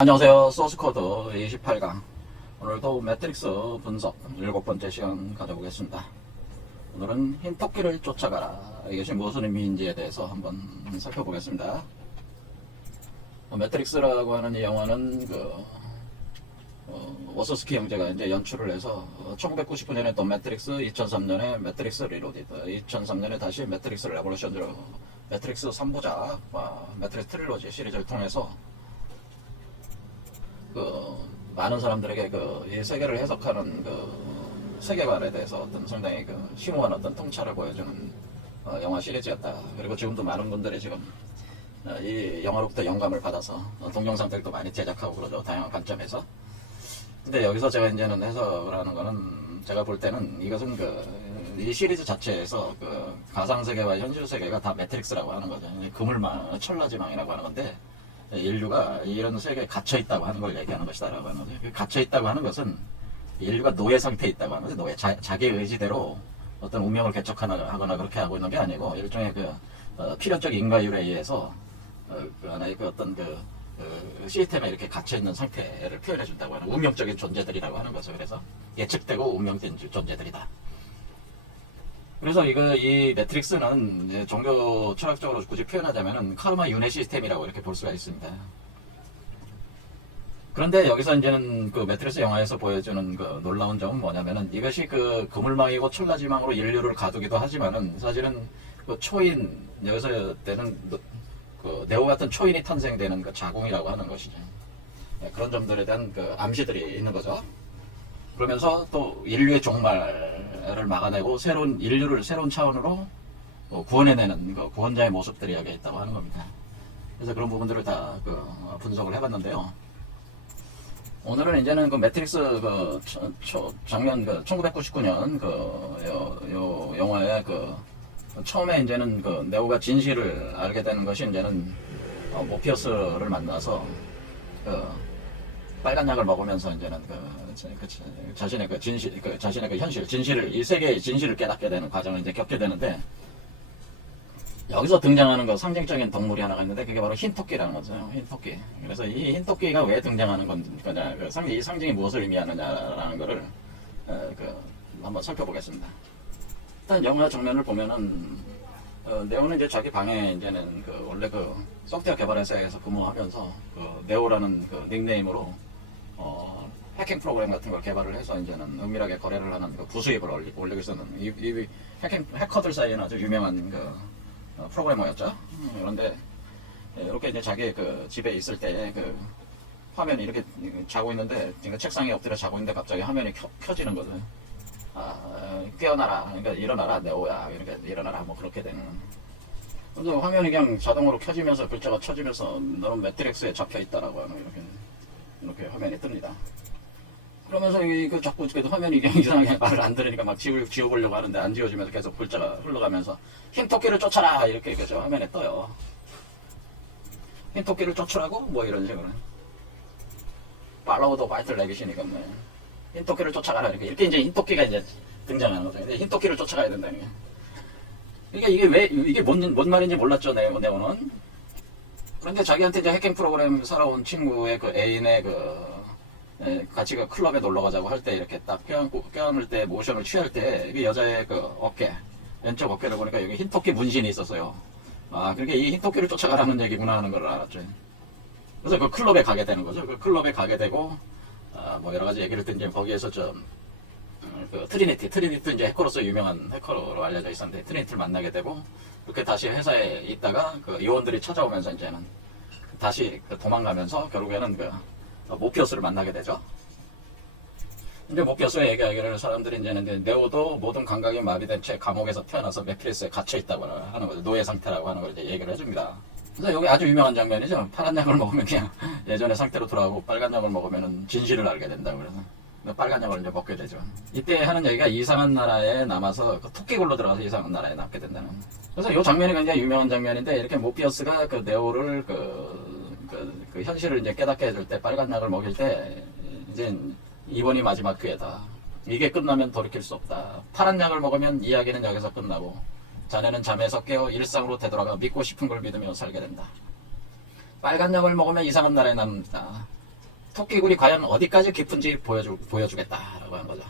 안녕하세요. 소스코드 28강. 오늘도 매트릭스 분석 7번째 시간 가져보겠습니다. 오늘은 흰 토끼를 쫓아가라. 이것이 무슨 의미인지에 대해서 한번 살펴보겠습니다. 매트릭스라고 하는 이 영화는 워서스키 형제가 이제 연출을 해서 1999년에 또 매트릭스, 2003년에 매트릭스 리로디드, 2003년에 다시 매트릭스 레볼루션으로 매트릭스 3부작, 매트릭스 트릴로지 시리즈를 통해서 많은 사람들에게 이 세계를 해석하는 세계관에 대해서 어떤 상당히 심오한 어떤 통찰을 보여주는 영화 시리즈였다. 그리고 지금도 많은 분들이 지금 이 영화로부터 영감을 받아서 동영상들도 많이 제작하고 그러죠. 다양한 관점에서. 근데 여기서 제가 이제는 해석을 하는 거는, 제가 볼 때는 이것은 이 시리즈 자체에서 가상세계와 현실세계가 다 매트릭스라고 하는 거죠. 그물망, 천라지망이라고 하는 건데, 인류가 이런 세계에 갇혀있다고 하는 걸 얘기하는 것이다 라고 하는 거죠. 갇혀있다고 하는 것은 인류가 노예 상태에 있다고 하는 거죠. 노예. 자기 의지대로 어떤 운명을 개척하거나 그렇게 하고 있는 게 아니고, 일종의 필연적 인과율에 의해서 하나의 어떤 시스템에 이렇게 갇혀있는 상태를 표현해 준다고 하는 운명적인 존재들이라고 하는 거죠. 그래서 예측되고 운명된 존재들이다. 그래서 이 매트릭스는 이제 종교 철학적으로 굳이 표현하자면은 카르마 윤회 시스템이라고 이렇게 볼 수가 있습니다. 그런데 여기서 이제는 매트릭스 영화에서 보여주는 놀라운 점은 뭐냐면은, 이것이 그물망이고 천라지망으로 인류를 가두기도 하지만은, 사실은 초인, 여기서 때는 네오 같은 초인이 탄생되는 자궁이라고 하는 것이죠. 그런 점들에 대한 암시들이 있는 거죠. 그러면서 또 인류의 종말을 막아내고 인류를 새로운 차원으로 구원해내는 구원자의 모습들이 여기에 있다고 하는 겁니다. 그래서 그런 부분들을 다 분석을 해봤는데요. 오늘은 이제는 매트릭스 장면 1999년 요 영화의 처음에 이제는 네오가 진실을 알게 되는 것이, 이제는 모피어스를 만나서 빨간 약을 먹으면서 이제는 자신의 자신의 현실, 진실을, 이 세계의 진실을 깨닫게 되는 과정을 이제 겪게 되는데, 여기서 등장하는 상징적인 동물이 하나가 있는데, 그게 바로 흰토끼라는 거죠. 흰토끼. 그래서 이 흰토끼가 왜 등장하는 거냐, 이 상징이 무엇을 의미하느냐라는 거를 한번 살펴보겠습니다. 일단 영화 장면을 보면은, 네오는 이제 자기 방에 이제는 원래 소프트웨어 개발 회사에서 근무하면서 네오라는 닉네임으로 해킹 프로그램 같은 걸 개발을 해서 이제는 은밀하게 거래를 하는 부수입을 올리고 있었는, 이 해커들 사이에는 아주 유명한 프로그래머였죠. 그런데 이렇게 이제 자기 집에 있을 때 화면이 이렇게 자고 있는데, 책상에 엎드려 자고 있는데 갑자기 화면이 켜지는 거죠. 깨어나라, 그러니까 일어나라 네오야, 그러니까 일어나라, 뭐 그렇게 되는. 그래서 화면이 그냥 자동으로 켜지면서 글자가 쳐지면서 너는 매트릭스에 잡혀 있다라고 하는, 이렇게 화면이 뜹니다. 그러면서 자꾸 화면이 그냥 이상하게 말을 안 들으니까 막 지워보려고 하는데 안 지워지면서 계속 글자가 흘러가면서 흰토끼를 쫓아라 이렇게 화면에 떠요. 흰토끼를 쫓으라고 뭐 이런 식으로. 팔로우 더 화이트 레빗이니까 뭐 흰토끼를 쫓아가라, 이렇게 이제 흰토끼가 이제 등장하는 거죠. 근데 흰토끼를 쫓아가야 된다는 게. 그러니까 이게 뭔 말인지 몰랐죠, 네오는. 그런데 자기한테 이제 해킹 프로그램 살아온 친구의 애인의 같이 클럽에 놀러 가자고 할 때 이렇게 딱 껴안을 때, 모션을 취할 때, 이게 여자의 어깨, 왼쪽 어깨를 보니까 여기 흰토끼 문신이 있었어요. 그러니까 이 흰토끼를 쫓아가라는 얘기구나 하는 걸 알았죠. 그래서 클럽에 가게 되는 거죠. 클럽에 가게 되고, 뭐 여러 가지 얘기를 듣는데, 거기에서 트리니티 이제 해커로서 유명한 해커로 알려져 있었는데, 트리니티를 만나게 되고, 그렇게 다시 회사에 있다가 요원들이 찾아오면서 이제는 다시 도망가면서 결국에는 모피어스를 만나게 되죠. 이제 모피어스가 얘기하기를, 사람들이 이제는 네오도 모든 감각이 마비된 채 감옥에서 태어나서 매트릭스에 갇혀 있다고 하는 거죠. 노예 상태라고 하는 걸 이제 얘기를 해줍니다. 그래서 여기 아주 유명한 장면이죠. 파란 약을 먹으면 그냥 예전의 상태로 돌아가고, 빨간 약을 먹으면 진실을 알게 된다고. 그래서 빨간 약을 이제 먹게 되죠. 이때 하는 얘기가 이상한 나라에 남아서 토끼굴로 들어가서 이상한 나라에 남게 된다는. 그래서 이 장면이 굉장히 유명한 장면인데, 이렇게 모피어스가 네오를 현실을 이제 깨닫게 해줄 때, 빨간 약을 먹일 때, 이제 이번이 마지막 기회다. 이게 끝나면 돌이킬 수 없다. 파란 약을 먹으면 이야기는 여기서 끝나고, 자네는 잠에서 깨어 일상으로 되돌아가 믿고 싶은 걸 믿으며 살게 된다. 빨간 약을 먹으면 이상한 나라에 남는다. 토끼굴이 과연 어디까지 깊은지 보여주겠다라고 하는 거죠.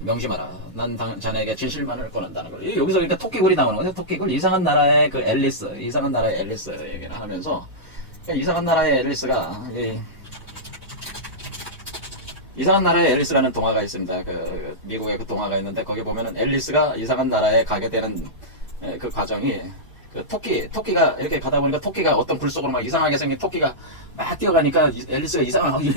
명심하라. 난 자네에게 진실만을 권한다는 걸. 여기서 그러니까 토끼굴이 나오는 거죠. 토끼굴. 이상한 나라의 그 앨리스, 이상한 나라의 앨리스 얘기를 하면서, 그러니까 이상한 나라의 앨리스가, 이상한 나라의 앨리스라는 동화가 있습니다. 그 미국에 그 동화가 있는데 거기 보면은 앨리스가 이상한 나라에 가게 되는 그 과정이, 그 토끼가 이렇게 가다 보니까 토끼가 어떤 굴 속으로 막 이상하게 생긴 토끼가 막 뛰어가니까 앨리스가 이상하게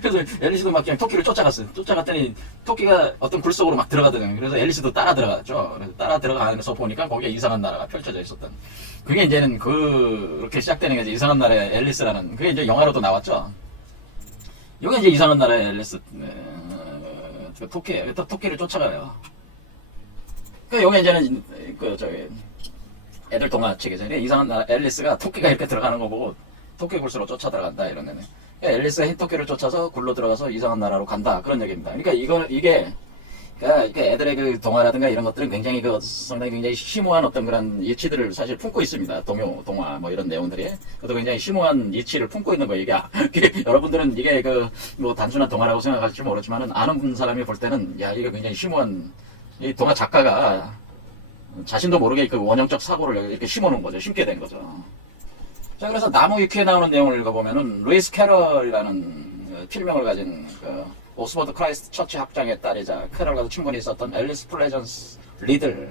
그래서 앨리스도 막 그냥 토끼를 쫓아갔어요. 쫓아갔더니 토끼가 어떤 굴 속으로 막 들어가더니 그래서 앨리스도 따라 들어갔죠. 그래서 따라 들어가면서 보니까 거기에 이상한 나라가 펼쳐져 있었던. 그게 이제는 그렇게 시작되는 게 이제 이상한 나라의 앨리스라는, 그게 이제 영화로도 나왔죠. 이게 이제 이상한 나라의 앨리스, 토끼를 쫓아가요. 그 요게 이제는 애들 동화책이죠. 이상한 나라 앨리스가 토끼가 이렇게 들어가는 거 보고 토끼 굴수로 쫓아 들어간다 이런 애는. 그러니까 앨리스가 흰 토끼를 쫓아서 굴로 들어가서 이상한 나라로 간다 그런 얘기입니다. 그러니까 이게 애들의 그 동화라든가 이런 것들은 굉장히 상당히 굉장히 심오한 어떤 그런 이치들을 사실 품고 있습니다. 동화 뭐 이런 내용들이. 그것도 굉장히 심오한 이치를 품고 있는 거예요. 이게 여러분들은 이게 뭐 단순한 동화라고 생각할지 모르지만은 아는 사람이 볼 때는 이게 굉장히 심오한, 이 동화 작가가 자신도 모르게 그 원형적 사고를 이렇게 심어놓은 거죠. 심게 된 거죠. 자, 그래서 나무 위키에 나오는 내용을 읽어보면은, 루이스 캐럴이라는 필명을 가진 오스버드 크라이스트 처치 학장의 딸이자 캐럴과도 친분이 있었던 앨리스 플레전스 리들을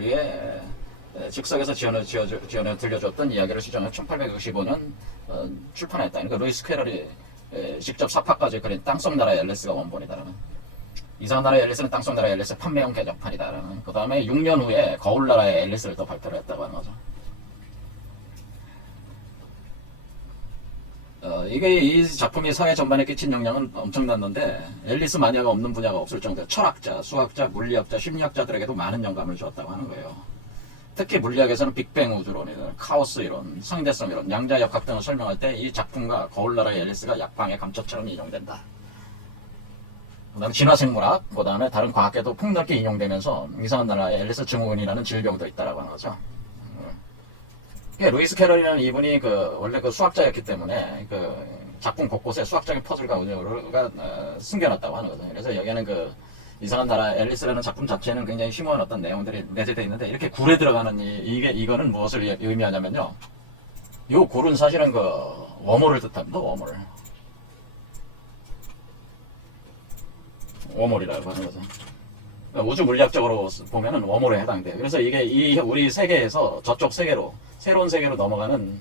위해 즉석에서 지원을 들려줬던 이야기를 수정해 1865년 출판했다. 그러니까 루이스 캐럴이 직접 사파까지 그린 땅속 나라의 앨리스가 원본이다라는. 이상한 나라의 앨리스는 땅속 나라의 앨리스 판매용 개정판이다라는. 그 다음에 6년 후에 거울 나라의 앨리스를 또 발표를 했다고 하는 거죠. 이게 이 작품이 사회 전반에 끼친 영향은 엄청났는데, 앨리스 마니아가 없는 분야가 없을 정도로 철학자, 수학자, 물리학자, 심리학자들에게도 많은 영감을 주었다고 하는 거예요. 특히 물리학에서는 빅뱅 우주론이나 카오스 이론, 상대성 이론, 양자역학 등을 설명할 때 이 작품과 거울 나라의 앨리스가 약방의 감초처럼 인용된다. 그 다음에 진화생물학, 그 다음에 다른 과학계도 폭넓게 인용되면서 이상한 나라의 앨리스 증후군이라는 질병도 있다라고 하는 거죠. 루이스 캐럴이라는 이분이 원래 수학자였기 때문에 작품 곳곳에 수학적인 퍼즐과 운율가 숨겨놨다고 하는 거죠. 그래서 여기에는 이상한 나라 앨리스라는 작품 자체는 굉장히 심오한 어떤 내용들이 내재되어 있는데, 이렇게 굴에 들어가는 이거는 무엇을 의미하냐면요. 이 굴은 사실은 워몰을 뜻합니다. 워몰이라고 하는 거죠. 우주 물리학적으로 보면은 워몰에 해당돼요. 그래서 이게 우리 세계에서 저쪽 세계로, 새로운 세계로 넘어가는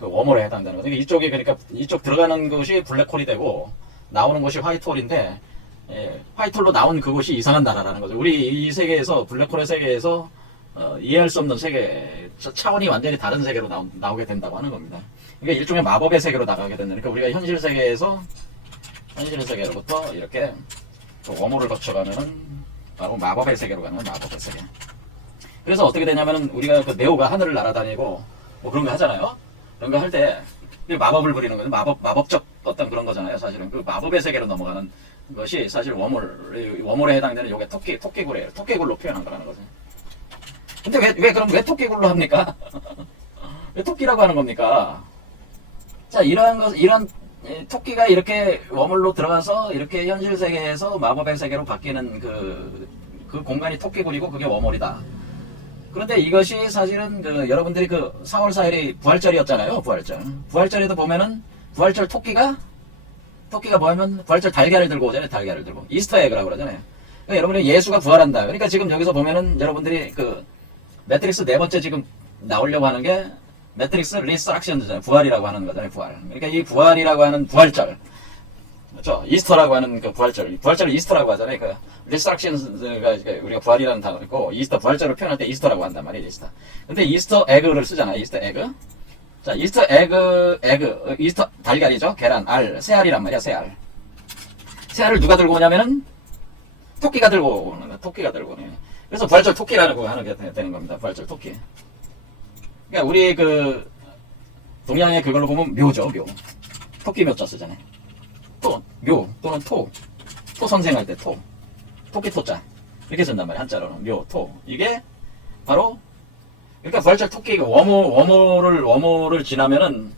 워몰에 해당되는 거죠. 그러니까 이쪽 들어가는 것이 블랙홀이 되고 나오는 것이 화이트홀인데, 화이트홀로 나온 그곳이 이상한 나라라는 거죠. 우리 이 세계에서, 블랙홀의 세계에서 이해할 수 없는 세계, 차원이 완전히 다른 세계로 나오게 된다고 하는 겁니다. 그러니까 일종의 마법의 세계로 나가게 된다. 그러니까 우리가 현실 세계로부터 이렇게 워몰을 거쳐가면은 바로 마법의 세계로 가는 마법의 세계. 그래서 어떻게 되냐면은, 우리가 네오가 하늘을 날아다니고 뭐 그런 거 하잖아요. 그런 거 할 때 마법을 부리는 거는 마법적 어떤 그런 거잖아요. 사실은 마법의 세계로 넘어가는 것이 사실 워몰에 해당되는 요게 토끼굴이에요. 토끼굴로 표현한 거라는 거죠. 근데 그럼 왜 토끼굴로 합니까? 왜 토끼라고 하는 겁니까? 자, 이런 토끼가 이렇게 워물로 들어가서 이렇게 현실 세계에서 마법의 세계로 바뀌는 그 공간이 토끼굴이고 그게 워몰이다. 그런데 이것이 사실은 여러분들이 4월 4일이 부활절이었잖아요. 부활절에도 보면은 부활절 토끼가 뭐하면 부활절 달걀을 들고 오잖아요. 달걀을 들고 이스터 에그라고 그러잖아요. 그러니까 여러분이 예수가 부활한다. 그러니까 지금 여기서 보면은 여러분들이 매트릭스 4번째 지금 나오려고 하는 게 매트릭스 리스트럭션이잖아요. 부활이라고 하는 거잖아요. 부활. 그러니까 이 부활이라고 하는 부활절, 그렇죠? 이스터라고 하는 부활절을 이스터라고 하잖아요. 리스트럭션가 우리가 부활이라는 단어고, 이스터 부활절을 표현할 때 이스터라고 한단 말이에요. 이스터. 근데 이스터 에그를 쓰잖아요. 이스터 에그. 자, 이스터 에그, 이스터 달걀이죠. 계란, 새알이란 말이야. 새알을 누가 들고 오냐면은 토끼가 들고 오는 거야. 토끼가 들고 오네. 그래서 부활절 토끼라고 하는 게 되는 겁니다. 부활절 토끼. 그러니까 우리 동양의 그걸로 보면 묘죠. 묘. 토끼 묘자 쓰잖아요. 묘 또는 토 선생할 때 토끼 토자 이렇게 쓴단 말이에요. 한자로는 묘, 토. 이게 바로, 그러니까 부활절 토끼 워몰을 지나면은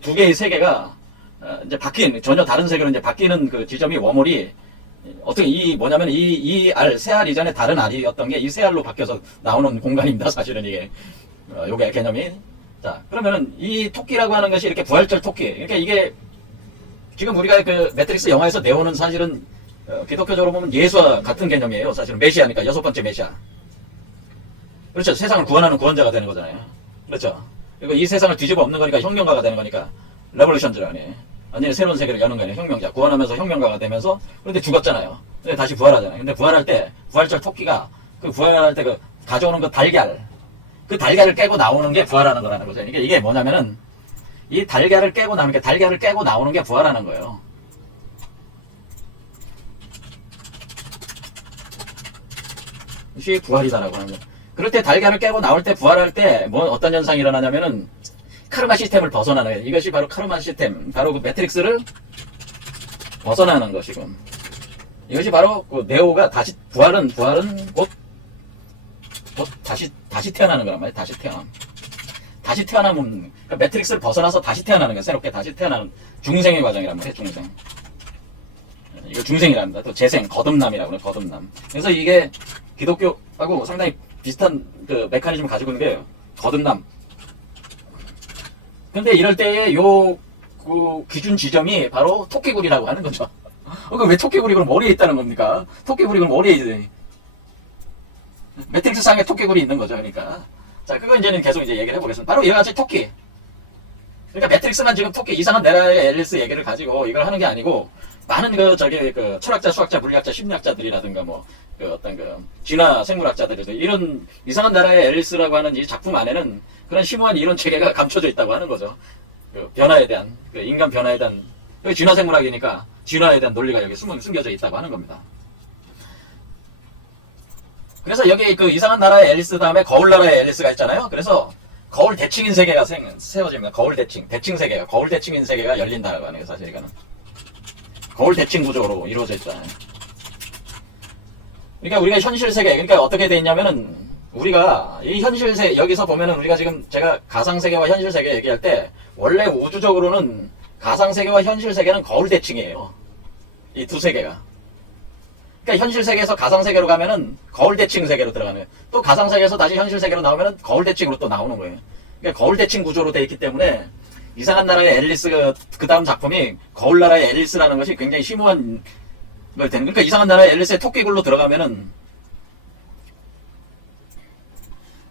두 개의 세계가 이제 바뀐, 전혀 다른 세계로 이제 바뀌는 그 지점이 워몰이 어떻게 이 뭐냐면 이 알, 새 알 이전에 다른 알이었던 게 이 새 알로 바뀌어서 나오는 공간입니다. 사실은 이게. 요게 개념이. 자, 그러면은 이 토끼라고 하는 것이 이렇게 부활절 토끼. 그러니까 이게 지금 우리가 그 매트릭스 영화에서 내오는 사실은 기독교적으로 보면 예수와 같은 개념이에요. 사실은 메시아니까 여섯 번째 메시아. 그렇죠. 세상을 구원하는 구원자가 되는 거잖아요. 그렇죠. 그리고 이 세상을 뒤집어 엎는 거니까 혁명가가 되는 거니까 레볼루션즈라니. 완전히 새로운 세계를 여는 거예요. 혁명자. 구원하면서 혁명가가 되면서 그런데 죽었잖아요. 근데 다시 부활하잖아요. 근데 부활할 때 부활절 토끼가 그 부활할 때 그 가져오는 그 달걀, 그 달걀을 깨고 나오는 게 부활하는 거라는 거죠. 이게 뭐냐면은 이 달걀을 깨고 나오는 게 달걀을 깨고 나오는 게 부활하는 거예요. 이것이 부활이다라고 하는 거예요. 그럴 때 달걀을 깨고 나올 때 부활할 때 뭐 어떤 현상이 일어나냐면은 카르마 시스템을 벗어나는 거예요. 이것이 바로 카르마 시스템, 바로 그 매트릭스를 벗어나는 것이고, 이것이 바로 그 네오가 다시 부활은 곧 다시 태어나는 거란 말이에요. 다시 태어나면 그러니까 매트릭스를 벗어나서 다시 태어나는 거예요. 새롭게 다시 태어나는 중생의 과정이란 말이에요. 중생. 이거 중생이랍니다. 또 재생, 거듭남이라고 그래요. 거듭남. 그래서 이게 기독교하고 상당히 비슷한 그 메커니즘을 가지고 있는 게 거듭남. 근데 이럴 때의 그 기준 지점이 바로 토끼굴이라고 하는 거죠. 왜 토끼굴이 그럼 머리에 있다는 겁니까? 토끼굴이 그럼 머리에 있어요. 매트릭스 상에 토끼굴이 있는 거죠. 그러니까. 자, 그거 이제는 계속 이제 얘기를 해보겠습니다. 바로 이와 같이 토끼. 그러니까 매트릭스만 지금 토끼, 이상한 나라의 앨리스 얘기를 가지고 이걸 하는 게 아니고, 많은 그 철학자, 수학자, 물리학자, 심리학자들이라든가 어떤 진화 생물학자들이 이런 이상한 나라의 앨리스라고 하는 이 작품 안에는 그런 심오한 이론 체계가 감춰져 있다고 하는 거죠. 그 변화에 대한, 그 인간 변화에 대한, 진화 생물학이니까 진화에 대한 논리가 여기 숨겨져 있다고 하는 겁니다. 그래서 여기 그 이상한 나라의 앨리스 다음에 거울 나라의 앨리스가 있잖아요. 그래서 거울 대칭인 세계가 세워집니다. 거울 대칭 세계가, 거울 대칭인 세계가 열린다고 하는 게 사실 이거는. 거울 대칭 구조로 이루어져 있다. 그러니까 우리가 현실 세계, 그러니까 어떻게 돼 있냐면은 우리가 이 현실 세계, 여기서 보면은 우리가 지금 제가 가상 세계와 현실 세계 얘기할 때 원래 우주적으로는 가상 세계와 현실 세계는 거울 대칭이에요. 이 두 세계가. 그러니까 현실 세계에서 가상 세계로 가면은 거울 대칭 세계로 들어가는 거예요. 또 가상 세계에서 다시 현실 세계로 나오면은 거울 대칭으로 또 나오는 거예요. 그러니까 거울 대칭 구조로 돼 있기 때문에 이상한 나라의 앨리스 그 다음 작품이 거울 나라의 앨리스라는 것이 굉장히 심오한 걸 되는. 그러니까 이상한 나라의 앨리스의 토끼굴로 들어가면은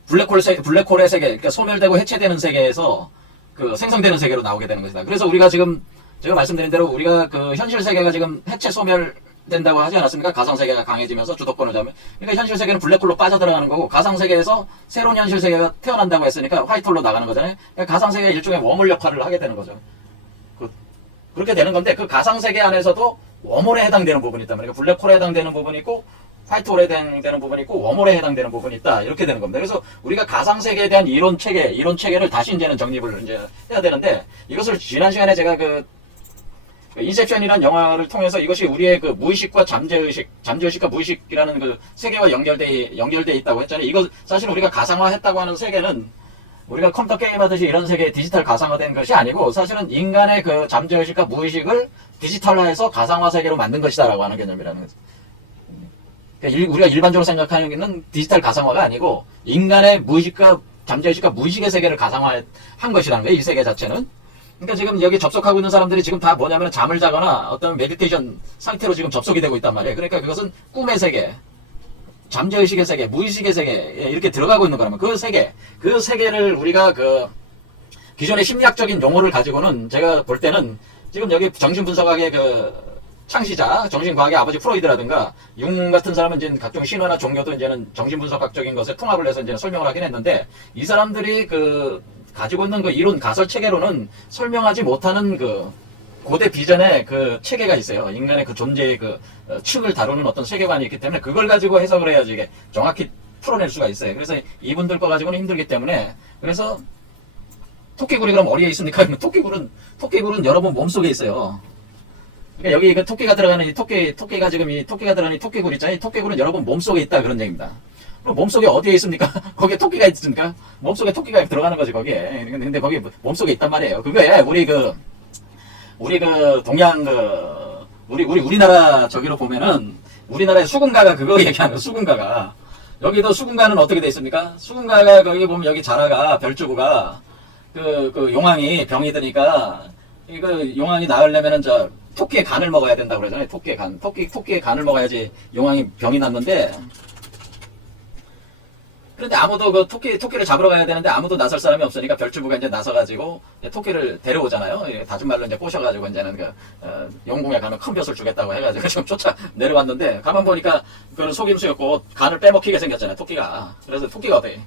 블랙홀의 세계, 그러니까 소멸되고 해체되는 세계에서 그 생성되는 세계로 나오게 되는 것이다. 그래서 우리가 지금 제가 말씀드린 대로 우리가 그 현실 세계가 지금 해체 소멸된다고 하지 않았습니까? 가상 세계가 강해지면서 주도권을 잡으면. 그러니까 현실 세계는 블랙홀로 빠져들어가는 거고 가상 세계에서 새로운 현실 세계가 태어난다고 했으니까 화이트홀로 나가는 거잖아요. 그러니까 가상 세계가 일종의 워몰 역할을 하게 되는 거죠. 그렇게 되는 건데 그 가상 세계 안에서도 워몰에 해당되는 부분이 있단 말이에요. 블랙홀에 해당되는 부분이 있고 화이트홀에 해당되는 부분이 있고 워몰에 해당되는 부분이 있다. 이렇게 되는 겁니다. 그래서 우리가 가상 세계에 대한 이론 체계를 다시 이제는 정립을 이제 해야 되는데 이것을 지난 시간에 제가 그 인셉션이라는 영화를 통해서 이것이 우리의 그 무의식과 잠재의식과 무의식이라는 그 세계와 연결돼 있다고 했잖아요. 이거 사실 우리가 가상화했다고 하는 세계는 우리가 컴퓨터 게임 하듯이 이런 세계에 디지털 가상화된 것이 아니고 사실은 인간의 그 잠재의식과 무의식을 디지털화해서 가상화 세계로 만든 것이다라고 하는 개념이라는 거죠. 그러니까 우리가 일반적으로 생각하는 게 디지털 가상화가 아니고 인간의 무의식과 잠재의식과 무의식의 세계를 가상화한 것이라는 거예요. 이 세계 자체는. 그러니까 지금 여기 접속하고 있는 사람들이 지금 다 뭐냐면 잠을 자거나 어떤 메디테이션 상태로 지금 접속이 되고 있단 말이에요. 그러니까 그것은 꿈의 세계, 잠재의식의 세계, 무의식의 세계에 이렇게 들어가고 있는 거라면 그 세계를 우리가 그 기존의 심리학적인 용어를 가지고는 제가 볼 때는 지금 여기 정신분석학의 그 창시자, 정신과학의 아버지 프로이드라든가 융 같은 사람은 이제 각종 신화나 종교도 이제는 정신분석학적인 것에 통합을 해서 이제 설명을 하긴 했는데 이 사람들이 그 가지고 있는 그 이론 가설 체계로는 설명하지 못하는 그 고대 비전의 그 체계가 있어요. 인간의 그 존재의 그 층을 다루는 어떤 세계관이 있기 때문에 그걸 가지고 해석을 해야지 이게 정확히 풀어낼 수가 있어요. 그래서 이분들 거 가지고는 힘들기 때문에 그래서 토끼굴이 그럼 어디에 있습니까? 토끼굴은 여러분 몸속에 있어요. 그러니까 여기 그 토끼가 들어가는 이 토끼가 지금 이 토끼가 들어가는 이 토끼굴 있잖아요. 이 토끼굴은 여러분 몸속에 있다 그런 얘기입니다. 그럼 몸속에 어디에 있습니까? 거기에 토끼가 있습니까? 몸속에 토끼가 들어가는 거지 거기에. 근데 거기 몸속에 있단 말이에요. 그거에 우리 우리 그 동양 그 우리나라 저기로 보면은 우리나라의 수군가가 그거 얘기하는 거, 수군가가. 여기도 수군가는 어떻게 돼 있습니까? 수군가가 거기 보면 여기 자라가 별주부가 그 용왕이 병이 드니까 이거 용왕이 나으려면은 저 토끼의 간을 먹어야 된다고 그러잖아요. 토끼의 간. 토끼의 간을 먹어야지 용왕이 병이 낫는데, 그런데 아무도 그 토끼를 잡으러 가야 되는데 아무도 나설 사람이 없으니까 별주부가 이제 나서가지고 토끼를 데려오잖아요. 다른 말로 이제 꼬셔가지고 이제는 영궁에 가면 큰 벼슬 주겠다고 해가지고 지금 쫓아 내려왔는데, 가만 보니까 그는 속임수였고 간을 빼먹히게 생겼잖아요, 토끼가. 그래서 토끼가 어떻게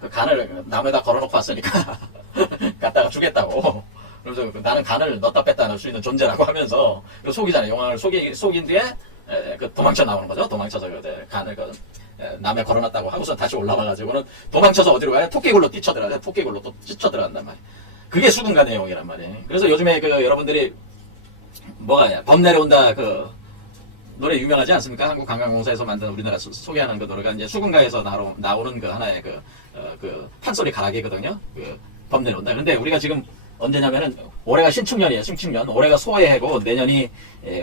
그 간을 나무에다 걸어놓고 왔으니까 갖다가 주겠다고. 그래서 나는 간을 넣었다 뺐다 넣을 수 있는 존재라고 하면서 속이잖아요. 용왕을 속인 뒤에 도망쳐 나오는 거죠. 도망쳐서 간을 남에 걸어놨다고 하고서 다시 올라와가지고는 도망쳐서 어디로 가요? 토끼굴로 뛰쳐들어가요. 토끼굴로 또 뛰쳐들어간단 말이에요. 그게 수군가 내용이란 말이에요. 그래서 요즘에 여러분들이 뭐가 범 내려온다 노래 유명하지 않습니까? 한국관광공사에서 만든 우리나라 소개하는 그 노래가 이제 수군가에서 나오는 그 하나의 판소리 가락이거든요. 범 내려온다. 근데 우리가 지금 언제냐면은 올해가 신축년이에요. 신축년. 올해가 소의 해고 내년이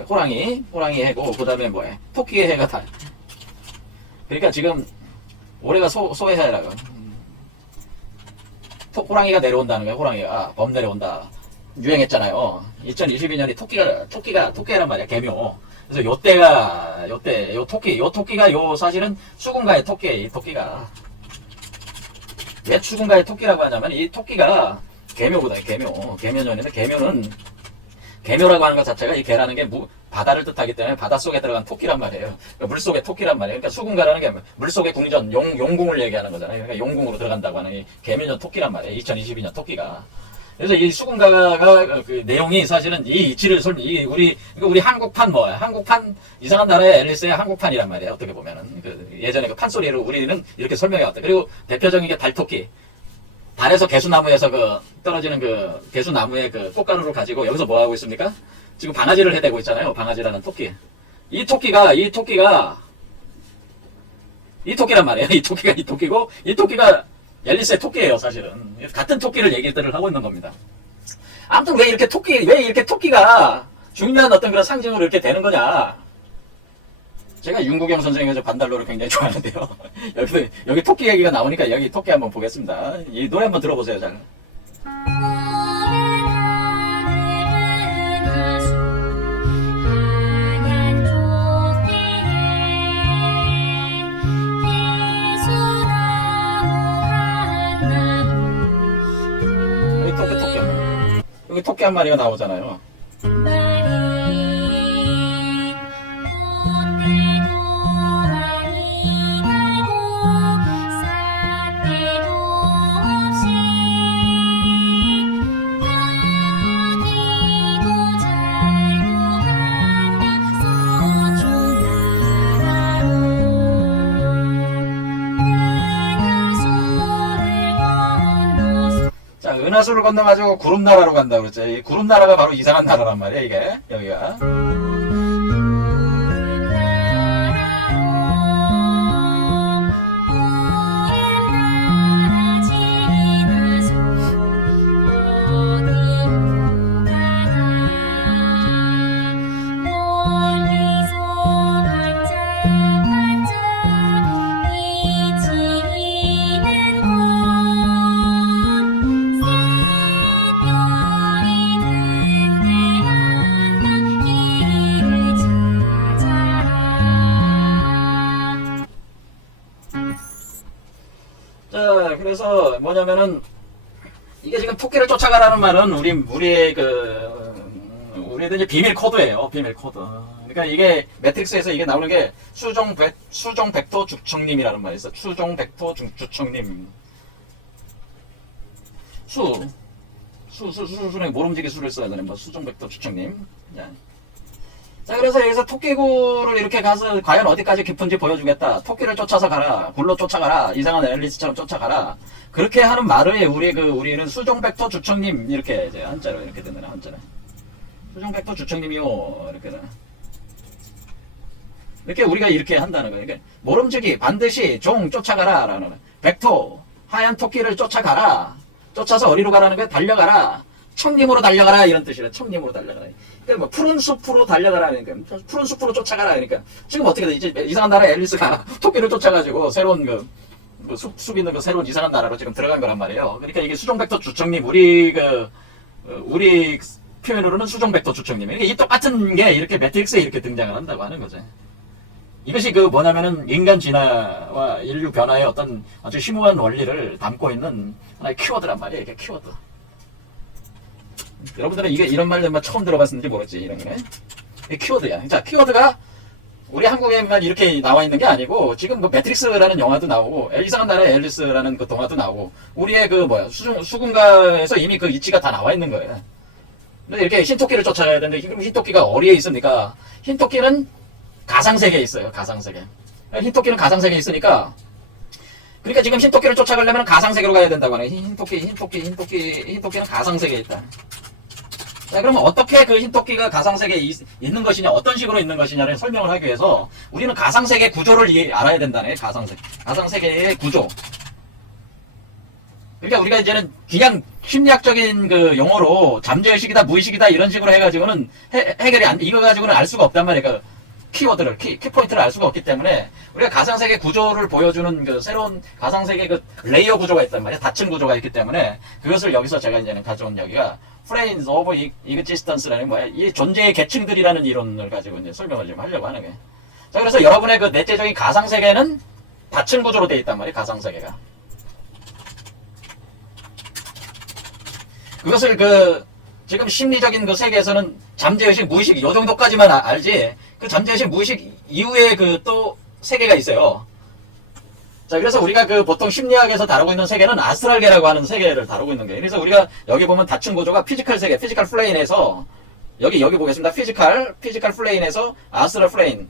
호랑이 해고 그다음에 뭐해? 토끼의 해가 다. 그러니까 지금 올해가 소의 해라고. 호랑이가 내려온다는 거예요. 호랑이가 범 내려온다. 유행했잖아요. 2022년이 토끼란 말이야. 개묘. 그래서 요 토끼가 사실은 수군가의 토끼예요. 이 토끼가. 왜 수군가의 토끼라고 하냐면 이 토끼가 개묘거든요. 개묘년인데 개묘라고 하는 것 자체가 이 개라는 게 바다를 뜻하기 때문에 바닷속에 들어간 토끼란 말이에요. 그러니까 물속의 토끼란 말이에요. 그러니까 수군가라는 게 물속의 궁전, 용궁을 얘기하는 거잖아요. 그러니까 용궁으로 들어간다고 하는 이 개묘년 토끼란 말이에요. 2022년 토끼가. 그래서 이 수군가가 그 내용이 사실은 이 이치를 우리 한국판 한국판 이상한 나라의 앨리스의 한국판이란 말이에요. 어떻게 보면은 예전에 판소리를 우리는 이렇게 설명해 왔다. 그리고 대표적인 게 달토끼. 달에서 개수나무에서 떨어지는 개수나무의 꽃가루를 가지고 여기서 뭐 하고 있습니까? 지금 방아지를 해대고 있잖아요. 방아지라는 토끼. 이 토끼란 말이에요. 이 토끼고, 이 토끼가 앨리스의 토끼예요, 사실은. 같은 토끼를 얘기들을 하고 있는 겁니다. 아무튼 왜 이렇게 토끼가 중요한 어떤 그런 상징으로 이렇게 되는 거냐. 제가 윤국영 선생님의 반달로를 굉장히 좋아하는데요. 여기 토끼 얘기가 나오니까 여기 토끼 한번 보겠습니다. 이 노래 한번 들어보세요, 잘. 여기 토끼 한 마리가 나오잖아요. 은하수를 건너가지고 구름나라로 간다고 그랬죠. 이 구름나라가 바로 이상한 나라란 말이에요, 이게. 여기가. 그래서 뭐냐면은 이게 지금 토끼를 쫓아가라는 말은 우리의 이제 비밀 코드예요. 비밀 코드. 그러니까 이게 매트릭스에서 이게 나오는 게 수종 벡터 주청님이라는 말이 있어. 수종 벡터 주청님. 수는 모름지기 수를 써야 되는 뭐 수종 벡터 주청님. 자, 그래서 여기서 토끼굴을 이렇게 가서 과연 어디까지 깊은지 보여주겠다. 토끼를 쫓아서 가라. 굴로 쫓아가라. 이상한 앨리스처럼 쫓아가라. 그렇게 하는 말을 우리는 수종 벡터 주청님 이렇게 이제 한자로 이렇게 되는 한자로. 수종 벡터 주청님이요. 이렇게 되는. 이렇게 우리가 이렇게 한다는 거예요. 그러니까 모름지기 반드시 종 쫓아가라 라는 벡터 하얀 토끼를 쫓아가라. 쫓아서 어디로 가라는 거야? 달려가라. 청림으로 달려가라 이런 뜻이래. 청림으로 달려가라. 그러니까 뭐 푸른 숲으로 달려가라. 그러니까 푸른 숲으로 쫓아가라. 그러니까 지금 어떻게 돼? 이제 이상한 나라 앨리스가 토끼를 쫓아가지고 새로운 숲 있는 새로운 이상한 나라로 지금 들어간 거란 말이에요. 그러니까 이게 수종벡터 주청림 우리 표현으로는 수종벡터 주청림. 그러니까 이 똑같은 게 이렇게 매트릭스에 이렇게 등장을 한다고 하는 거죠. 이것이 뭐냐면은 인간 진화와 인류 변화의 어떤 아주 심오한 원리를 담고 있는 하나의 키워드란 말이에요. 이게 키워드. 여러분들은 이런 말들만 처음 들어봤는지 모르지, 이런 게. 이게 키워드야. 자, 키워드가 우리 한국에만 이렇게 나와 있는 게 아니고, 지금 매트릭스라는 영화도 나오고, 이상한 나라의 앨리스라는 그 동화도 나오고, 우리의 수군가에서 이미 그 이치가 다 나와 있는 거예요. 근데 이렇게 흰토끼를 쫓아가야 되는데, 그럼 흰토끼가 어디에 있습니까? 흰토끼는 가상세계에 있어요, 가상세계. 흰토끼는 가상세계에 있으니까, 그러니까 지금 흰토끼를 쫓아가려면 가상세계로 가야 된다고 하네. 흰토끼는 가상세계에 있다. 자, 그러면 어떻게 그 흰토끼가 가상세계에 있는 것이냐, 어떤 식으로 있는 것이냐를 설명을 하기 위해서 우리는 가상세계 구조를 알아야 된다네. 가상세계의 구조. 그러니까 우리가 이제는 그냥 심리학적인 그 용어로 잠재의식이다, 무의식이다 이런 식으로 해가지고는 해결이 이거 가지고는 알 수가 없단 말이에요. 그 키워드를, 키포인트를 알 수가 없기 때문에 우리가 가상세계 구조를 보여주는 그 새로운 가상세계 그 레이어 구조가 있단 말이에요. 닫힌 구조가 있기 때문에 그것을 여기서 제가 이제는 가져온 여기가 Planes of Existence라는 이 존재의 계층들이라는 이론을 가지고 이제 설명을 좀 하려고 하는 거예요. 자, 그래서 여러분의 그 내재적인 가상세계는 닫힌 구조로 되어 있단 말이에요. 가상세계가. 그것을 지금 심리적인 그 세계에서는 잠재의식, 무의식, 요 정도까지만 알지, 그 잠재의식, 무의식 이후에 또 세계가 있어요. 자, 그래서 우리가 보통 심리학에서 다루고 있는 세계는 아스트랄계라고 하는 세계를 다루고 있는 거예요. 그래서 우리가 여기 보면 닫힌 구조가 피지컬 세계, 피지컬 플레인에서, 여기 보겠습니다. 피지컬 플레인에서 아스트랄 플레인.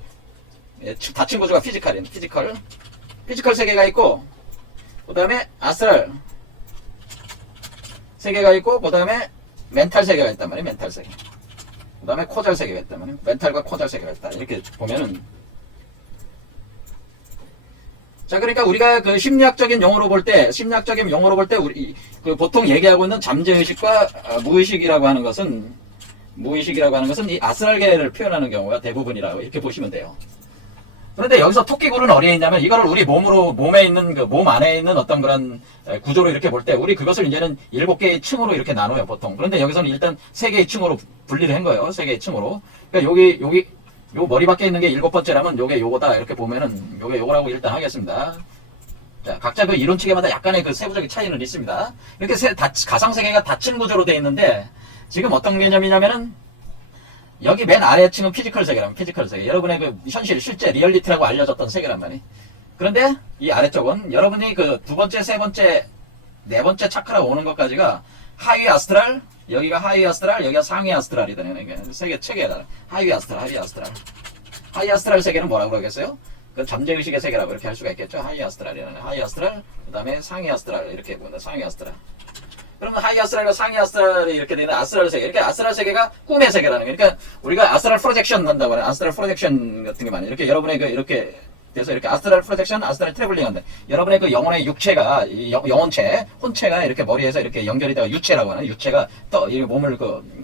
닫힌 구조가 피지컬 세계가 있고, 그 다음에 아스트랄 세계가 있고, 그 다음에 멘탈 세계가 있단 말이에요. 멘탈 세계. 그 다음에 코잘 세계가 있단 말이에요. 멘탈과 코잘 세계가 있다. 이렇게 보면은. 자, 그러니까 우리가 그 심리학적인 용어로 볼 때, 우리 보통 얘기하고 있는 잠재의식과 무의식이라고 하는 것은 이 아스트랄계를 표현하는 경우가 대부분이라고 이렇게 보시면 돼요. 그런데 여기서 토끼굴은 어디에 있냐면, 이거를 우리 몸에 있는 몸 안에 있는 어떤 그런 구조로 이렇게 볼 때, 우리 그것을 이제는 7개의 층으로 이렇게 나눠요, 보통. 그런데 여기서는 일단 3개의 층으로 분리를 한 거예요, 3개의 층으로. 그러니까 요 머리 밖에 있는 게 7번째라면 요거다, 이렇게 보면은, 요거라고 일단 하겠습니다. 자, 각자 그 이론 체계마다 약간의 그 세부적인 차이는 있습니다. 이렇게 가상세계가 닫힌 구조로 되어 있는데, 지금 어떤 개념이냐면은, 여기 맨 아래층은 피지컬 세계라면 피지컬 세계. 여러분의 그 실제 리얼리티라고 알려졌던 세계란 말이에요. 그런데 이 아래쪽은 여러분이 그 2번째, 3번째, 4번째 차크라고 오는 것까지가 하위 아스트랄, 여기가 하위 아스트랄, 여기가 상위 아스트랄이 되는 세계 체계다. 하위 아스트랄 세계는 뭐라고 그러겠어요? 그 잠재의식의 세계라고 이렇게 할 수가 있겠죠. 하위 아스트랄이라는. 하위 아스트랄, 그 다음에 상위 아스트랄 이렇게 보는다. 상위 아스트랄. 그러면 하위 아스트랄과 상위 아스트랄이 이렇게 되는 아스트랄 세계. 이렇게 아스트랄 세계가 꿈의 세계라는 거예요. 그러니까 우리가 아스트랄 프로젝션 한다고 하는 아스트랄 프로젝션 같은 게 많아요. 이렇게 여러분의 이렇게 돼서 이렇게 아스트랄 프로젝션, 아스트랄 트래블링 한다. 여러분의 그 영혼의 육체가, 영혼체, 혼체가 이렇게 머리에서 이렇게 연결이 되고 유체라고 하는, 유체가 이 몸을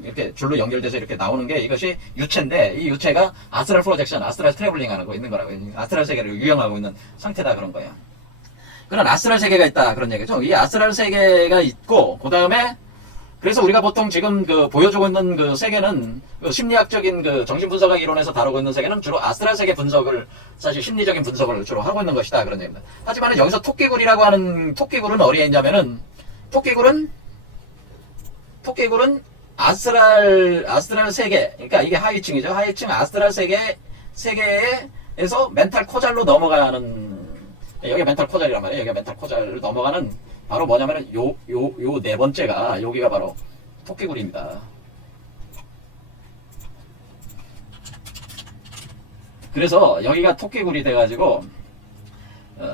이렇게 줄로 연결돼서 이렇게 나오는 게 이것이 유체인데, 이 유체가 아스트랄 프로젝션, 아스트랄 트래블링 하는 거 있는 거라고. 아스트랄 세계를 유영하고 있는 상태다 그런 거예요. 그런 아스트랄 세계가 있다 그런 얘기죠. 이 아스트랄 세계가 있고, 그 다음에 그래서 우리가 보통 지금 보여주고 있는 그 세계는 심리학적인 정신분석학 이론에서 다루고 있는 세계는 주로 아스트랄 세계 분석을, 사실 심리적인 분석을 주로 하고 있는 것이다 그런 얘기입니다. 하지만 여기서 토끼굴이라고 하는, 토끼굴은 어디에 있냐면은, 토끼굴은 아스트랄 세계, 그러니까 이게 하위층이죠. 하위층 아스트랄 세계에서 멘탈 코잘로 넘어가는, 여기 멘탈 코잘이란 말이에요. 여기 멘탈 코잘을 넘어가는, 바로 뭐냐면은 요 4번째가, 여기가 바로 토끼굴입니다. 그래서 여기가 토끼굴이 돼가지고,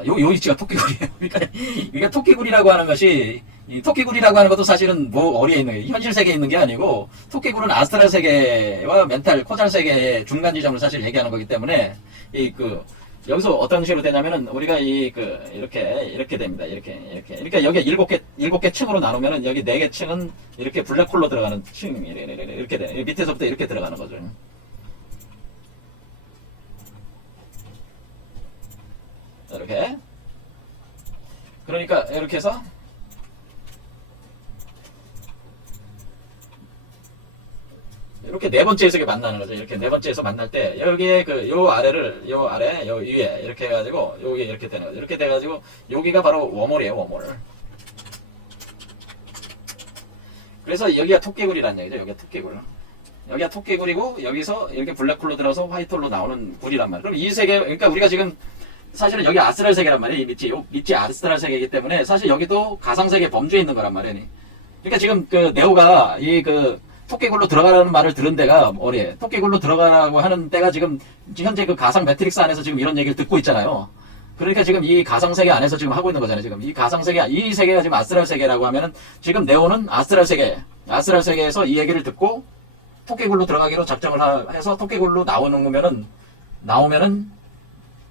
요 위치가 토끼굴이에요. 그러니까 토끼굴이라고 하는 것이, 이 토끼굴이라고 하는 것도 사실은 어디에 있는 거예요? 현실 세계에 있는 게 아니고, 토끼굴은 아스트랄 세계와 멘탈 코잘 세계의 중간 지점을 사실 얘기하는 거기 때문에, 여기서 어떤 식으로 되냐면은 우리가 이렇게 됩니다. 이렇게. 그러니까 여기 일곱 개 층으로 나누면은 여기 네 개 층은 이렇게 블랙홀로 들어가는 층 이렇게 돼. 밑에서부터 이렇게 들어가는 거죠. 이렇게. 그러니까 이렇게 해서 이렇게 네 번째 해석이 만나는 거죠. 이렇게 네 번째에서 만날 때 여기에 요 아래를 요 아래 요 위에 이렇게 해가지고 여기 이렇게 되는 거죠. 이렇게 돼가지고 여기가 바로 워몰이에요. 워몰. 그래서 여기가 토끼굴이라는 얘기죠. 여기가 토끼굴. 여기가 토끼굴이고 여기서 이렇게 블랙홀로 들어서 화이트홀로 나오는 굴이란 말이에요. 그럼 이 세계 그러니까 우리가 지금 사실은 여기 아스트랄 세계란 말이에요. 이 밑이 아스트랄 세계이기 때문에 사실 여기도 가상 세계 범주에 있는 거란 말이에요. 그러니까 지금 네오가 토끼굴로 들어가라는 말을 들은 데가 어디에 토끼굴로 들어가라고 하는 데가 지금 현재 가상 매트릭스 안에서 지금 이런 얘기를 듣고 있잖아요. 그러니까 지금 이 가상 세계 안에서 지금 하고 있는 거잖아요. 지금 이 가상 세계 이 세계가 지금 아스트랄 세계라고 하면은 지금 네오는 아스트랄 세계에서 이 얘기를 듣고 토끼굴로 들어가기로 작정을 해서 토끼굴로 나오면은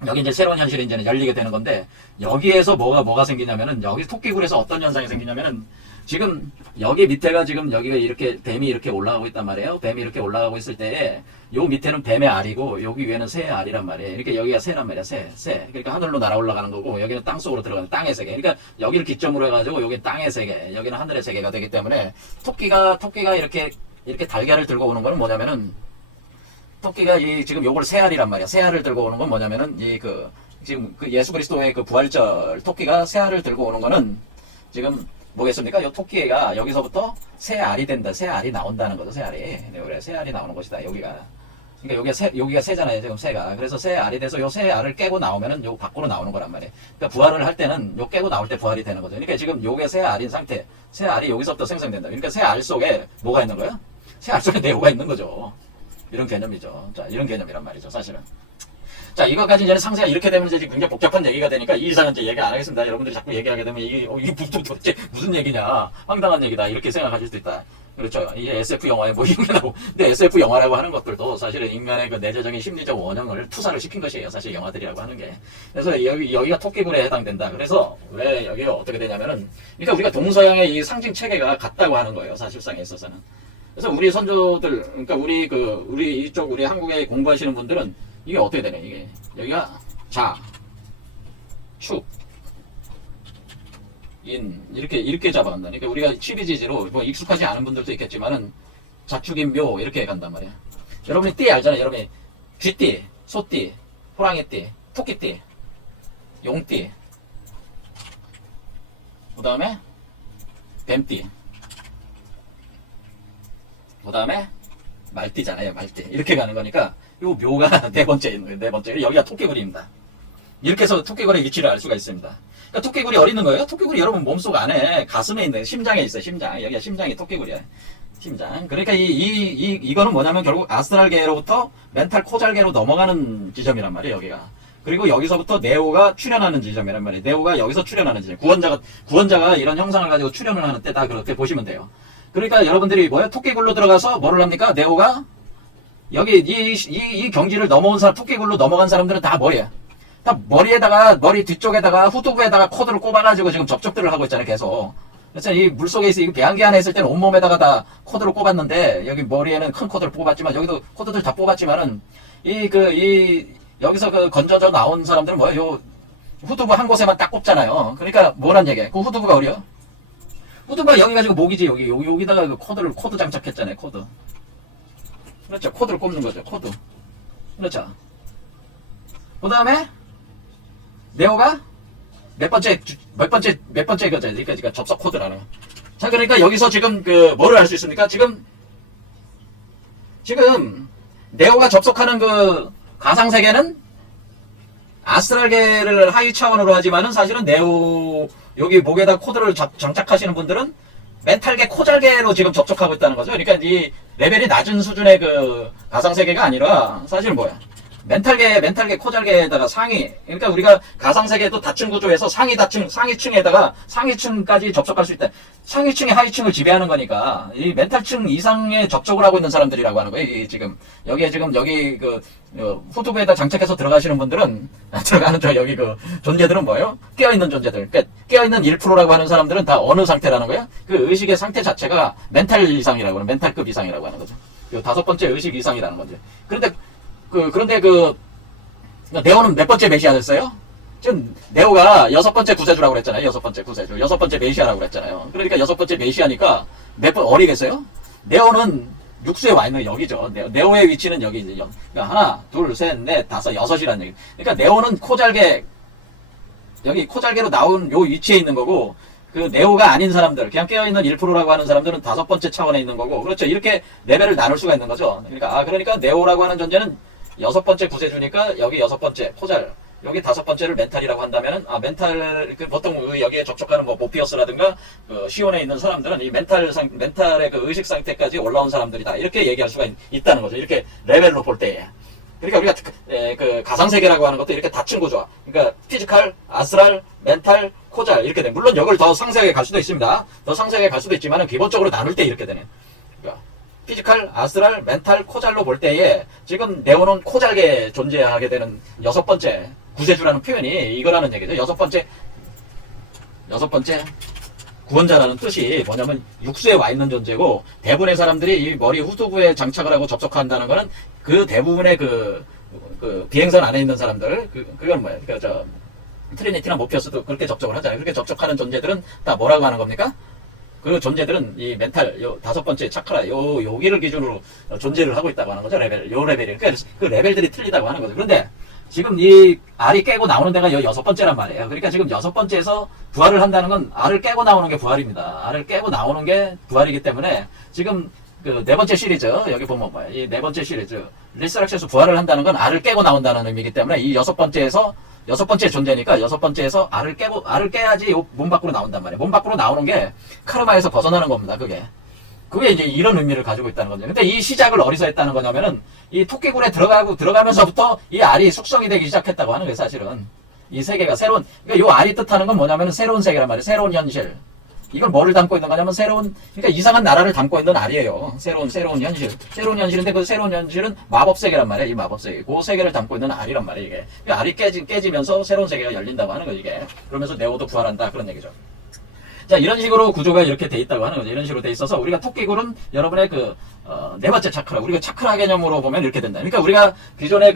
여기 이제 새로운 현실이 이제 열리게 되는 건데 여기에서 뭐가 생기냐면은 여기 토끼굴에서 어떤 현상이 생기냐면은 지금 여기 밑에가 지금 여기가 이렇게 뱀이 이렇게 올라가고 있단 말이에요. 뱀이 이렇게 올라가고 있을 때에 요 밑에는 뱀의 알이고 여기 위에는 새의 알이란 말이에요. 이렇게 여기가 새란 말이야. 새. 그러니까 하늘로 날아 올라가는 거고 여기는 땅 속으로 들어가는 땅의 세계. 그러니까 여기를 기점으로 해가지고 여기 땅의 세계, 여기는 하늘의 세계가 되기 때문에 토끼가 이렇게 달걀을 들고 오는 거는 뭐냐면은 토끼가 지금 요걸 새알이란 말이야. 새알을 들고 오는 건 뭐냐면은 지금 예수 그리스도의 부활절 토끼가 새알을 들고 오는 거는 지금 뭐겠습니까? 요 토끼가 여기서부터 새알이 된다. 새알이 나온다는 거죠. 새알이. 네, 그래. 새알이 나오는 것이다. 여기가. 그러니까 여기가 새잖아요. 지금 새가. 그래서 새알이 돼서 요 새알을 깨고 나오면은 요 밖으로 나오는 거란 말이에요. 그러니까 부활을 할 때는 요 깨고 나올 때 부활이 되는 거죠. 그러니까 지금 요게 새알인 상태. 새알이 여기서부터 생성된다. 그러니까 새알 속에 뭐가 있는 거예요? 새알 속에 네오가 있는 거죠. 이런 개념이죠. 자, 이런 개념이란 말이죠. 사실은. 자, 이것까지 이제 상세가 이렇게 되면 이제 굉장히 복잡한 얘기가 되니까 이 이상은 이제 얘기 안 하겠습니다. 여러분들이 자꾸 얘기하게 되면 이게 도대체 무슨 얘기냐. 황당한 얘기다. 이렇게 생각하실 수도 있다. 그렇죠. 이게 SF 영화에 뭐 인간하고. 근데 SF 영화라고 하는 것들도 사실은 인간의 내재적인 심리적 원형을 투사를 시킨 것이에요. 사실 영화들이라고 하는 게. 그래서 여기가 토끼굴에 해당된다. 그래서 왜 여기가 어떻게 되냐면은, 그러니까 우리가 동서양의 이 상징 체계가 같다고 하는 거예요. 사실상에 있어서는. 그래서 우리 선조들, 그러니까 우리 한국에 공부하시는 분들은 이게 어떻게 되냐, 이게. 여기가 자, 축, 인, 이렇게 잡아간다. 그러니까 우리가 취비지지로, 뭐 익숙하지 않은 분들도 있겠지만은, 자축인묘, 이렇게 간단 말이야. 여러분이 띠 알잖아요. 여러분이 쥐띠, 소띠, 호랑이띠, 토끼띠, 용띠, 그 다음에 뱀띠, 그 다음에 말띠잖아요. 말띠. 이렇게 가는 거니까, 요 묘가 네 번째 있는 거예요. 네 번째. 여기가 토끼굴입니다. 이렇게 해서 토끼굴의 위치를 알 수가 있습니다. 그러니까 토끼굴이 어디 있는 거예요? 토끼굴이 여러분 몸속 안에 가슴에 있는 심장에 있어요. 심장. 여기가 심장이 토끼굴이야. 심장. 그러니까 이거는 뭐냐면 결국 아스트랄계로부터 멘탈 코잘계로 넘어가는 지점이란 말이에요. 여기가. 그리고 여기서부터 네오가 출현하는 지점이란 말이에요. 네오가 여기서 출현하는 지점. 구원자가 이런 형상을 가지고 출현을 하는 때 다 그렇게 보시면 돼요. 그러니까 여러분들이 토끼굴로 들어가서 뭐를 합니까? 네오가 여기 이 경지를 넘어온 사람, 토끼굴로 넘어간 사람들은 다 뭐예요? 다 머리 뒤쪽에다가 후두부에다가 코드를 꼽아가지고 지금 접촉들을 하고 있잖아요, 계속. 그래서 이 물속에 있어, 배양기 안에 있을 때는 온몸에다가 다 코드를 꼽았는데, 여기 머리에는 큰 코드를 뽑았지만, 여기도 코드들 다 뽑았지만은, 여기서 건져져 나온 사람들은 뭐예요? 요 후두부 한 곳에만 딱 꼽잖아요. 그러니까 뭐란 얘기예요? 그 후두부가 어디요? 후두부가 여기 가지고 목이지, 여기다가 코드 장착했잖아요, 코드. 그렇죠. 코드를 꼽는 거죠. 코드. 그렇죠. 그 다음에 네오가 몇 번째 거죠. 그러니까 접속 코드라는. 자, 그러니까 여기서 지금 뭐를 할 수 있습니까? 지금 네오가 접속하는 가상 세계는 아스트랄계를 하위 차원으로 하지만은 사실은 네오 여기 목에다 코드를 장착하시는 분들은 멘탈계 코잘계로 지금 접촉하고 있다는 거죠. 그러니까 이 레벨이 낮은 수준의 가상 세계가 아니라 사실 뭐야? 멘탈계, 코잘계에다가 상위. 그러니까 우리가 가상세계도 다층 구조에서 상위층에다가 상위층까지 접속할 수 있다. 상위층이 하위층을 지배하는 거니까, 이 멘탈층 이상의 접촉을 하고 있는 사람들이라고 하는 거예요. 이 지금, 여기 후두부에다 장착해서 들어가시는 분들은, 여기 존재들은 뭐예요? 깨어있는 존재들. 깨어있는 1%라고 하는 사람들은 다 어느 상태라는 거예요? 그 의식의 상태 자체가 멘탈 이상이라고 하는, 멘탈급 이상이라고 하는 거죠. 그 5번째 의식 이상이라는 거죠. 그런데 네오는 몇 번째 메시아 됐어요? 지금 네오가 6번째 구세주라고 그랬잖아요. 6번째 구세주. 6번째 메시아라고 그랬잖아요. 그러니까 6번째 메시아니까 몇 번 어리겠어요? 네오는 육수에 와 있는 여기죠. 네오의 위치는 여기. 그러니까 하나, 둘, 셋, 넷, 다섯, 여섯이라는 얘기. 그러니까 네오는 코잘계, 여기 코잘계로 나온 요 위치에 있는 거고, 그 네오가 아닌 사람들, 그냥 깨어있는 1%라고 하는 사람들은 5번째 차원에 있는 거고, 그렇죠. 이렇게 레벨을 나눌 수가 있는 거죠. 그러니까 네오라고 하는 존재는 6번째 구세주니까 여기 6번째 코잘, 여기 5번째를 멘탈이라고 한다면은, 멘탈, 보통 여기에 접촉하는 모피어스라든가, 시온에 있는 사람들은 이 멘탈의 그 의식 상태까지 올라온 사람들이다. 이렇게 얘기할 수가 있다는 거죠. 이렇게 레벨로 볼 때에. 그러니까 우리가 그 가상세계라고 하는 것도 이렇게 다층 구조화. 그러니까 피지컬, 아스랄, 멘탈, 코잘 이렇게 돼. 물론 이걸 더 상세하게 갈 수도 있습니다. 더 상세하게 갈 수도 있지만은 기본적으로 나눌 때 이렇게 되네. 그러니까 피지컬, 아스랄, 멘탈, 코잘로 볼 때에 지금 네오는 코잘계 존재하게 되는 6번째 구세주라는 표현이 이거라는 얘기죠. 여섯 번째 구원자라는 뜻이 뭐냐면 육수에 와 있는 존재고, 대부분의 사람들이 이 머리 후두부에 장착을 하고 접속한다는 거는 그 대부분의 그 비행선 안에 있는 사람들, 그건 뭐예요? 그러니까 트리니티나 모피어스도 그렇게 접촉을 하잖아요. 그렇게 접촉하는 존재들은 다 뭐라고 하는 겁니까? 그 존재들은 이 멘탈, 5번째 차크라, 여기를 기준으로 존재를 하고 있다고 하는 거죠. 요 레벨이. 그러니까 그 레벨들이 틀리다고 하는 거죠. 그런데 지금 이 알이 깨고 나오는 데가 6번째란 말이에요. 그러니까 지금 6번째에서 부활을 한다는 건 알을 깨고 나오는 게 부활입니다. 알을 깨고 나오는 게 부활이기 때문에 지금 그 4번째 시리즈, 여기 보면 뭐예요? 이 4번째 시리즈, 리스락시에서 부활을 한다는 건 알을 깨고 나온다는 의미이기 때문에 이 6번째 존재니까 6번째에서 알을 깨야지 몸 밖으로 나온단 말이에요. 몸 밖으로 나오는 게 카르마에서 벗어나는 겁니다. 그게 이제 이런 의미를 가지고 있다는 거죠. 근데 이 시작을 어디서 했다는 거냐면은 이 토끼굴에 들어가면서부터 이 알이 숙성이 되기 시작했다고 하는 거예요, 사실은. 이 세계가 그러니까 요 알이 뜻하는 건 뭐냐면은 새로운 세계란 말이에요. 새로운 현실. 이걸 뭐를 담고 있는 거냐면 그러니까 이상한 나라를 담고 있는 알이에요. 새로운 현실. 새로운 현실인데 그 새로운 현실은 마법 세계란 말이에요. 이 마법 세계. 그 세계를 담고 있는 알이란 말이에요, 이게. 그 알이 깨지면서 새로운 세계가 열린다고 하는 거죠, 이게. 그러면서 네오도 부활한다. 그런 얘기죠. 자, 이런 식으로 구조가 이렇게 돼 있다고 하는 거죠. 이런 식으로 돼 있어서 우리가 토끼굴은 여러분의 네 번째 차크라. 우리가 차크라 개념으로 보면 이렇게 된다. 그러니까 우리가 기존의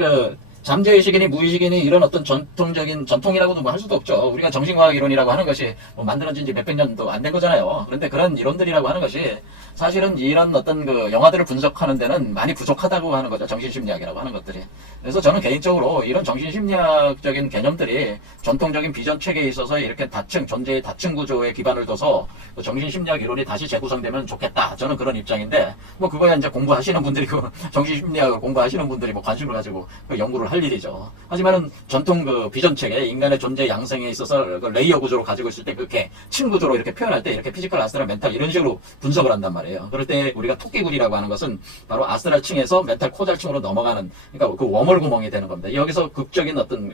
잠재의식이니 무의식이니 이런 어떤 전통이라고도 뭐 할 수도 없죠. 우리가 정신과학 이론이라고 하는 것이 만들어진 지 몇백 년도 안 된 거잖아요. 그런데 그런 이론들이라고 하는 것이 사실은 이런 어떤 영화들을 분석하는 데는 많이 부족하다고 하는 거죠. 정신심리학이라고 하는 것들이. 그래서 저는 개인적으로 이런 정신심리학적인 개념들이 전통적인 비전 체계에 있어서 이렇게 존재의 다층 구조에 기반을 둬서 정신심리학 이론이 다시 재구성되면 좋겠다. 저는 그런 입장인데, 그거야 이제 공부하시는 분들이 정신심리학을 공부하시는 분들이 관심을 가지고 연구를 할 일이죠. 하지만은 전통 비전 체계, 인간의 존재 양성에 있어서 레이어 구조로 가지고 있을 때 그렇게 층 구조로 이렇게 표현할 때 이렇게 피지컬, 아스트랄, 멘탈 이런 식으로 분석을 한단 말이에요. 그럴 때 우리가 토끼굴이라고 하는 것은 바로 아스트랄 층에서 멘탈, 코잘 층으로 넘어가는, 그러니까 그 워멀 구멍이 되는 겁니다. 여기서 극적인 어떤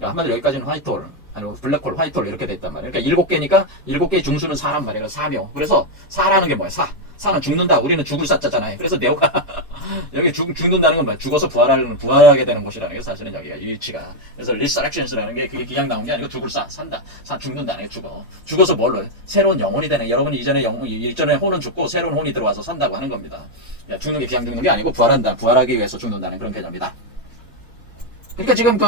한마디로 여기까지는 화이트홀, 아니면 블랙홀, 화이트홀 이렇게 돼 있단 말이에요. 그러니까 7개니까 7개의 중수는 사란 말이에요. 사묘. 그래서 사라는 게 뭐야? 사는 죽는다. 우리는 죽을 사자잖아요. 그래서 네오가 여기 죽는다는 건 뭐야? 죽어서 부활하게 되는 곳이라는 게 사실은 여기가 이 위치가. 그래서 리서렉션스라는 게 그게 그냥 나온 게 아니고 죽을 산다. 죽는다는 게 죽어서 뭘로? 새로운 영혼이 되는. 여러분이 일전에 혼은 죽고 새로운 혼이 들어와서 산다고 하는 겁니다. 죽는 게 그냥 죽는 게 아니고 부활하기 위해서 죽는다는 그런 개념이다. 그러니까 지금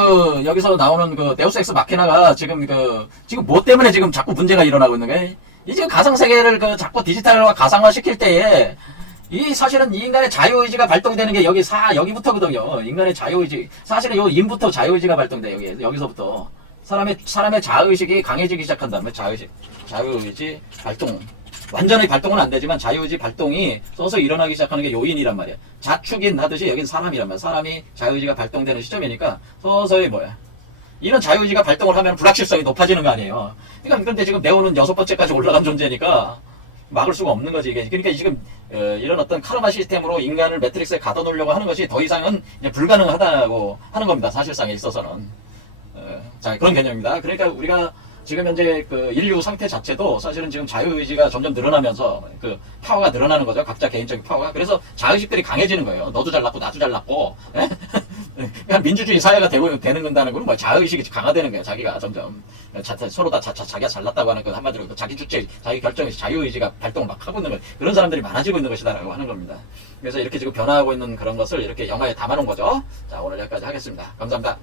여기서 나오는 데우스 엑스 마키나가 지금 뭐 때문에 지금 자꾸 문제가 일어나고 있는 거예요? 이제 가상세계를 자꾸 디지털화 가상화 시킬 때에 사실은 이 인간의 자유의지가 발동되는 게 여기부터거든요. 인간의 자유의지. 사실은 요 인부터 자유의지가 발동돼, 여기서부터. 사람의 자의식이 강해지기 시작한다. 자유의지 발동. 완전히 발동은 안 되지만 자유의지 발동이 서서 일어나기 시작하는 게 요인이란 말이야. 자축인 하듯이 여긴 사람이란 말이야. 사람이 자유의지가 발동되는 시점이니까 서서히 이런 자유의지가 발동을 하면 불확실성이 높아지는 거 아니에요. 그런데 지금 네오는 6번째까지 올라간 존재니까 막을 수가 없는 거지. 그러니까 지금 이런 어떤 카르마 시스템으로 인간을 매트릭스에 가둬놓으려고 하는 것이 더 이상은 이제 불가능하다고 하는 겁니다. 사실상에 있어서는. 자, 그런 개념입니다. 그러니까 우리가 지금 현재 그 인류 상태 자체도 사실은 지금 자유의지가 점점 늘어나면서 그 파워가 늘어나는 거죠. 각자 개인적인 파워가. 그래서 자의식들이 강해지는 거예요. 너도 잘났고 나도 잘났고. 그냥 민주주의 사회가 되는 건다는 건 뭐 자의식이 강화되는 거예요. 자기가 점점 서로 다 자기가 잘났다고 하는 건 한마디로 자기 주체, 자기 결정에서 자유의지가 발동을 막 하고 있는 거 그런 사람들이 많아지고 있는 것이다라고 하는 겁니다. 그래서 이렇게 지금 변화하고 있는 그런 것을 이렇게 영화에 담아놓은 거죠. 자, 오늘 여기까지 하겠습니다. 감사합니다.